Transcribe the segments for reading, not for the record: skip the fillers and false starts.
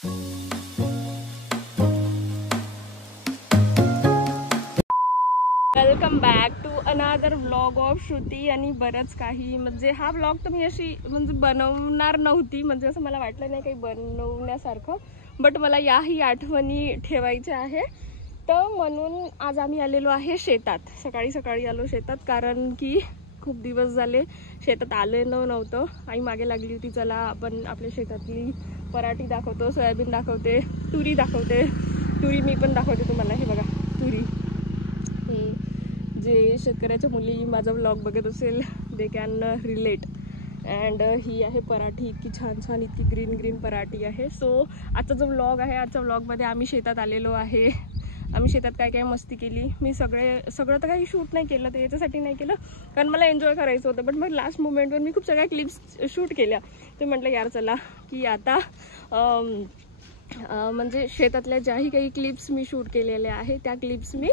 Welcome back to another vlog of Shruti. आणि बरंच काही म्हणजे हा व्लॉग तर मी अशी म्हणजे बनवणार नव्हती, म्हणजे असं मला वाटलं नाही काही बनवण्यासारखं, बट मला याही आठवणी ठेवायच्या आहे. तर म्हणून आज आम्ही आलेलो आहे शेतात. सकाळी सकाळी आलो शेतात, कारण की खूप दिवस झाले शेतात आलेलो नव्हतं. आई मागे लागली होती, चला आपण आपल्या शेतातली पराठी दाखवतो, सोयाबीन दाखवते, तुरी दाखवते. तुरी मी पण दाखवते तुम्हाला. हे बघा तुरी. जे शेतकऱ्याच्या मुली माझा व्लॉग बघत असेल they can relate. And he आहे पराठी. इतकी छान छान, इतकी ग्रीन ग्रीन पराठी आहे. सो आजचा जो व्लॉग आहे, आजच्या व्लॉगमध्ये आम्ही शेतात आलेलो आहे. आम्ही शेतात काय काय मस्ती केली. मी सगळं तर काही शूट नाही केलं, तर याच्यासाठी नाही केलं कारण मला एन्जॉय करायचं होतं. बट मग लास्ट मोमेंटवर मी खूप सगळ्या क्लिप्स शूट केल्या. तर म्हटलं यार चला की आता म्हणजे शेतातल्या ज्याही काही क्लिप्स मी शूट केलेल्या आहे त्या क्लिप्स मी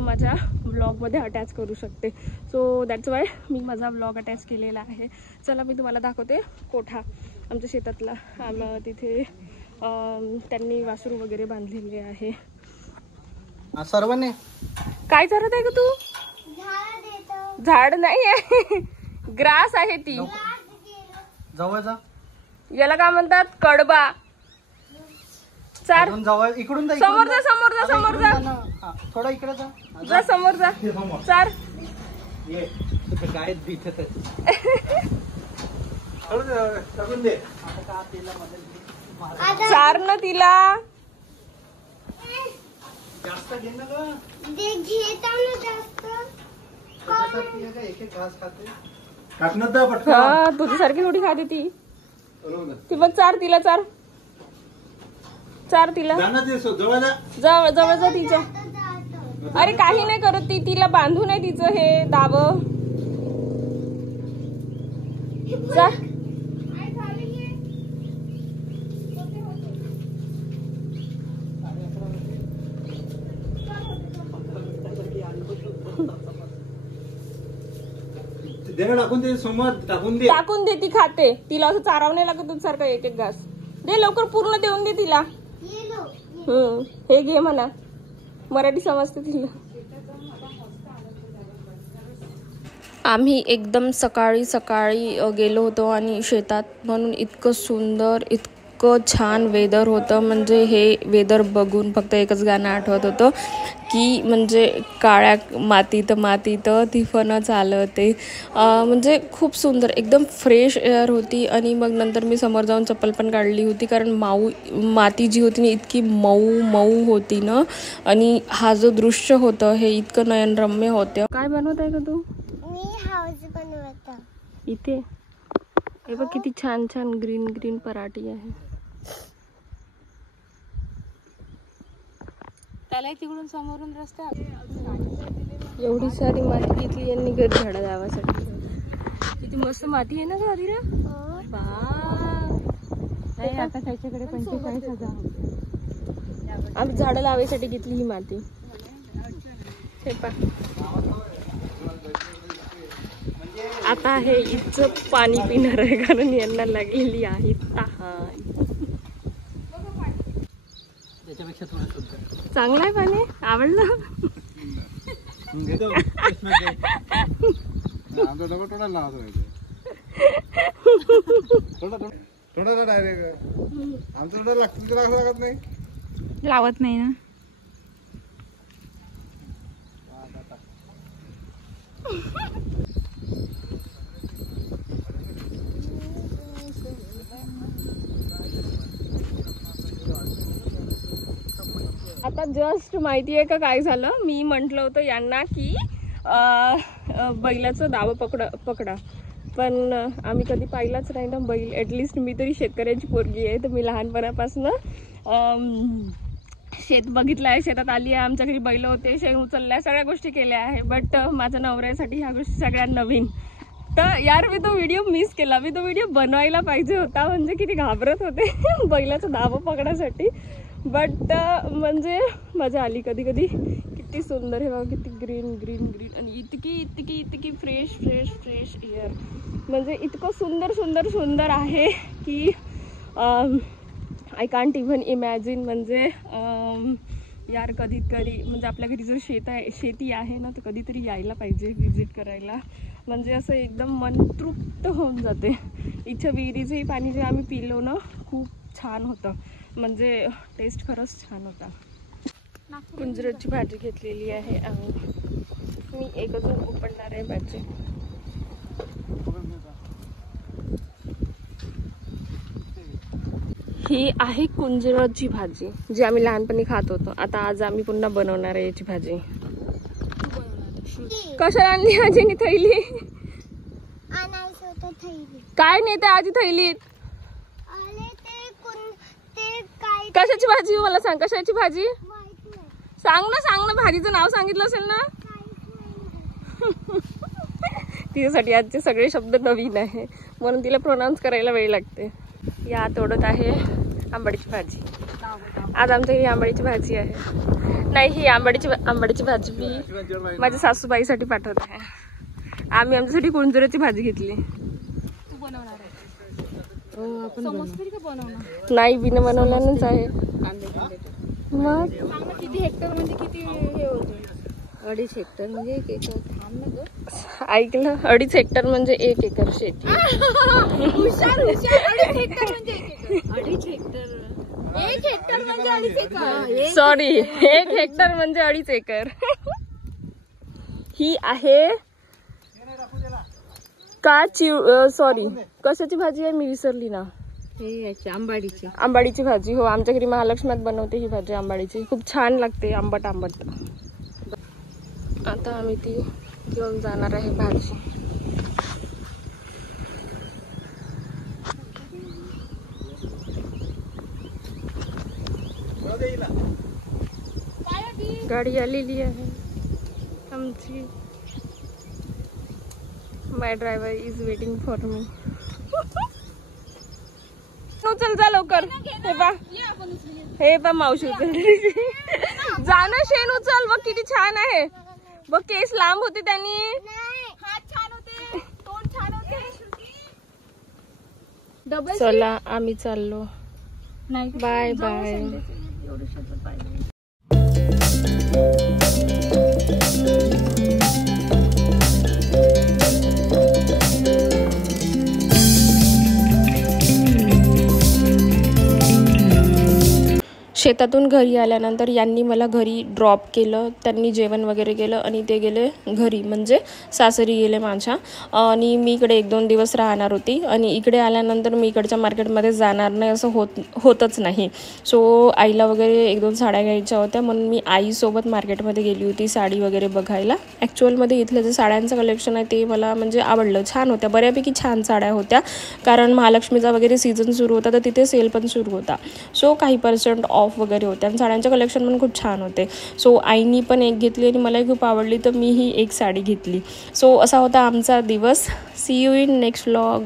माझ्या व्लॉगमध्ये अटॅच करू शकते. सो दॅट्स वाय मी माझा व्लॉग अटॅच केलेला आहे. चला मी तुम्हाला दाखवते कोठा आमच्या शेतातला. तिथे त्यांनी वासरू वगैरे बांधलेले आहे. सर्वांनी काय करत आहे ग तू? झाड नाही आहे, ग्रास आहे ती. जवळ जा. याला काय म्हणतात? कडबा. चार जवळ इकडून जा. समोर जा, समोर जा, समोर जा. थोडा इकडे जा. जा समोर जा. चार. ये गाय दिसत आहे. चार न तिला. जास्त घे ना ग. हा तुझ्यासारखी थोडी खाते ती. ती बघ चार तिला. चार चार तिला. जवळ जवळ जा तिच्या. अरे काही नाही करत ती. तिला बांधू नये तिचं हे दाव. जा. टाकून दे समोर. टाकून दे. ती खाते. तिला असं चारावं नाही लागत सारखं एक एक घास. दे लवकर, पूर्ण देऊन दे तिला. हे घे म्हणा, मराठी समजते तिला. आम्ही एकदम सकाळी सकाळी गेलो होतो आणि शेतात, म्हणून इतकं सुंदर, इतकं छान वेदर होतं. म्हणजे हे वेदर बघून फक्त एकच गाणं आठवत होतं की म्हणजे काळ्या मातीत मातीत तिफनं चालते. म्हणजे खूप सुंदर, एकदम फ्रेश एअर होती. आणि मग नंतर मी समोर जाऊन चप्पल पण काढली होती, कारण माती जी होती ना इतकी मऊ मऊ होती ना. आणि हा जो दृश्य होतं हे इतकं नयनरम्य होतं. काय बनवत आहे का तू? मी हाऊस बनवत. इथे हे बघ किती छान छान ग्रीन ग्रीन पराठी आहे. त्याला तिकडून समोरून रस्ता. एवढी सारी माती घेतली यांनी घर झाडा लावासाठी. किती मस्त माती आहे ना ग आदिरा. नाही आता त्याच्याकडे 45,000 आम्ही झाडं लावायसाठी घेतली ही माती. हे पा आता हे इथचं पाणी पिणार आहे, कारण यांना लागलेली आहे तहान. चांगलं आहे पाणी. आवडलं. लावत नाही ना. आता जस्ट माहिती आहे का काय झालं. मी म्हटलं होतं यांना की बैलाचं दाव पकडा, पण आम्ही कधी पाहिलाच नाही ना बैल. ॲटलिस्ट मी तरी शेतकऱ्याची पोरगी आहे, तर मी लहानपणापासून शेत बघितलं आहे, शेतात आली आहे. आमच्या घरी बैल होते, शेण उचलल्या, सगळ्या गोष्टी केल्या आहे. बट माझ्या नवऱ्यासाठी ह्या गोष्टी सगळ्या नवीन. तर यार मी तो व्हिडिओ मिस केला. मी तो व्हिडिओ बनवायला पाहिजे होता. म्हणजे किती घाबरत होते बैलाचं दाव पकडायसाठी. बट म्हणजे मजा आली. कधी कधी किती सुंदर, हे बघा किती ग्रीन ग्रीन ग्रीन. आणि इतकी फ्रेश फ्रेश फ्रेश एअर. म्हणजे इतकं सुंदर सुंदर सुंदर आहे की आय कांट इव्हन इमॅजिन. म्हणजे यार कधीतरी म्हणजे आपल्या घरी जर शेती आहे ना, तर कधीतरी यायला पाहिजे विजिट करायला. म्हणजे असं एकदम मन तृप्त होऊन जाते. इथं विहिरीचंही पाणी जे आम्ही पिलो ना, खूप छान होतं. म्हणजे टेस्ट खरंच छान होता. कुंजराची भाजी घेतलेली आहे आम्ही. मी एक अजून उपडणार आहे भाजी. ही आहे कुंजराची भाजी, जी आम्ही लहानपणी खात होतो. आता आज आम्ही पुन्हा बनवणार आहे याची भाजी. कशाला आणली आजीने थैली? काय नेते आजी थैलीत? कशाची भाजी? मला सांग, कशाची भाजी सांग ना. भाजीचं नाव सांगितलं असेल ना. तिच्यासाठी आजचे सगळे शब्द नवीन आहे, म्हणून तिला प्रोनाऊन्स करायला वेळ लागते. या तोडत आहे आंबाडीची भाजी. आज आमच्या घरी आंबाडीची भाजी आहे. नाही, ही आंबाडीची भाजी मी माझ्या सासूबाईसाठी पाठवत आहे. आम्ही आमच्यासाठी कुंजराची भाजी घेतली. नाही, बिना बनवल्यानंच आहे. मग किती हेक्टर म्हणजे किती हे होते? 2.5 हेक्टर म्हणजे 1 एकर. थांब ना गं. ऐकलं, 2.5 हेक्टर म्हणजे 1 एकर शेती. हुशार. 2.5 हेक्टर म्हणजे 1 एकर. 2.5 हेक्टर. 1 हेक्टर म्हणजे 2.5 एकर. सॉरी, 1 हेक्टर म्हणजे 2.5 एकर. ही आहे सॉरी, कशाची भाजी आहे मी विसरली ना. आंबाडीची भाजी. हो, आमच्या घरी महालक्ष्मीत बनवते ही भाजी आंबाडीची. खूप छान लागते, आंबट. आता आम्ही ती घेऊन जाणार आहे भाजी. गाडी आलेली आहे आमची. My driver is waiting for me. उचल जा लवकर. हे पा मावशी उचल. जाणं शेण उचल. बघ किती छान आहे. बघ केस लांब होते त्यांनी. हात छान होते, तोंड छान होते. चला आम्ही चाललो. Bye bye. शेतातून घरी आल्यानंतर यांनी मला घरी ड्रॉप केलं. त्यांनी जेवण वगैरे केलं आणि ते गेले घरी, म्हणजे सासरी गेले माझ्या. आणि मी इकडे 1-2 दिवस राहणार होती. आणि इकडे आल्यानंतर मी इकडच्या मार्केटमध्ये जाणार नाही असं होतच नाही. सो आईला वगैरे 1-2 साड्या घ्यायच्या होत्या, म्हणून मी आईसोबत मार्केटमध्ये गेली होती साडी वगैरे बघायला. ॲक्च्युअलमध्ये इथलं जे साड्यांचं कलेक्शन आहे ते मला म्हणजे आवडलं. छान होत्या, बऱ्यापैकी छान साड्या होत्या. कारण महालक्ष्मीचा वगैरे सीझन सुरू होता, तर तिथे सेल पण सुरू होता. सो काही % ऑफ वगैरे होते आणि साड्यांचे कलेक्शन पण खूप छान होते. सो आईनी पण एक घेतली आणि मलाही खूप आवडली, तर मीही एक साडी घेतली. सो असा होता आमचा दिवस. See you in next vlog.